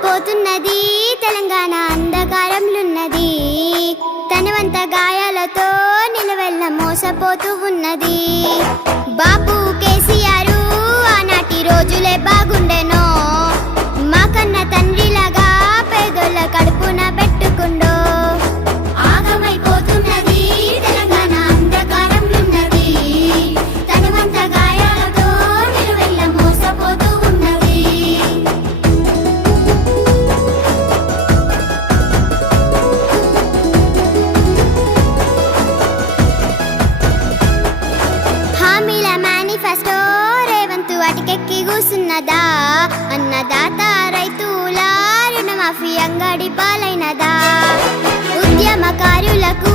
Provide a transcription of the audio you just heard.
ఆగమైపోతున్నది తెలంగాణ అంధకారంలున్నది తనవంత గాయాలతో నిలవెల్ల మోసపోతూ ఉన్నది బాపు కేసీఆర్ ఆనాటి రోజులే బాగుండెనో మా కన్న తండ్రిలాగా పేదోళ్ళ కడుపున పెట్టుకుండో ఆగమైపోతున్నది తెలంగాణ అంధకారంలున్నది తనవంత గాయాలతో నిలవెల్ల మోసపోతూ ఉన్నది హామీల మేనిఫెస్టో రేవంతు అటికెక్కి కూసున్నదా అన్నదాత రైతుల రుణమాఫీ అంగడి పాలైనదా ఉద్యమకారులకు